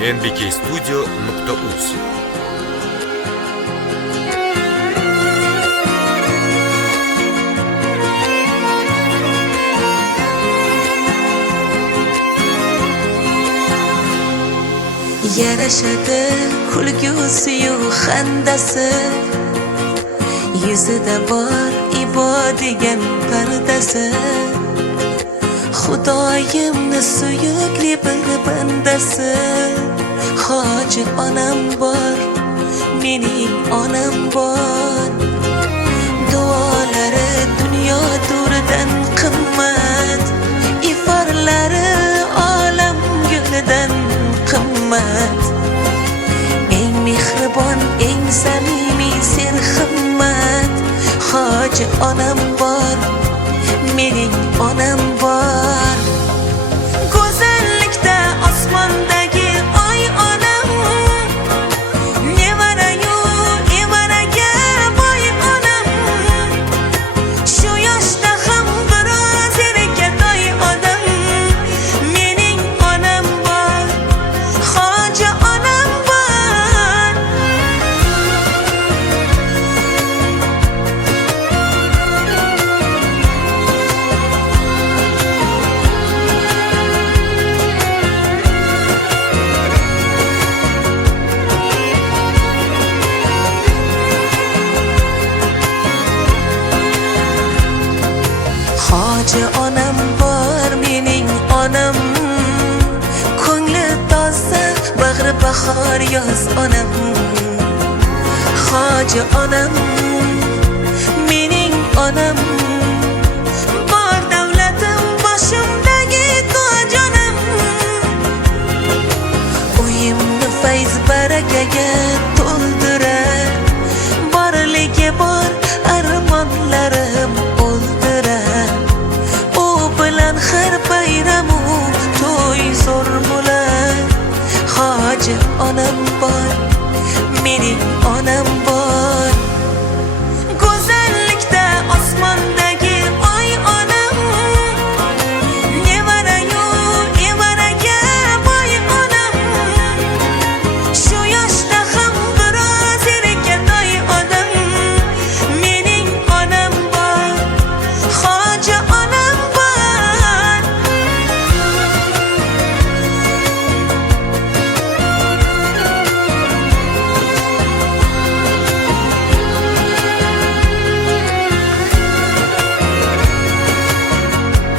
nbkstudio.uz. Yarashadi kulgusi-yu xandasi, yuzida bor ibodigan pardasi. Xudoyimni suyukli bir bandasi, Hoji onam bor, mening onam bor. Duolari dunyo to'ridan qimmat, iforlari olam guldan qimmat. Eng mehribon, eng samimiy serhimmat, Hoji onam bor, mening onam bor. Go'zallikda osmondagi oy onam, nevarayu evaraga boy onam. Shu yoshda ham biroz erkatoy odam, mening onam bor, Hoji onam bor. Hoji onam bor, mening onam. Ko'ngli toza, bag'ri bahor yoz onam. Hoji onam, mening onam. Bor davlatim boshimdagi toj onam. Uyimni fayz barakaga to'ldirar, borligi bor armonlarim o'ldirar. U bilan har bayramu to'y zo'r bo'lar. Hoji onam bor, mening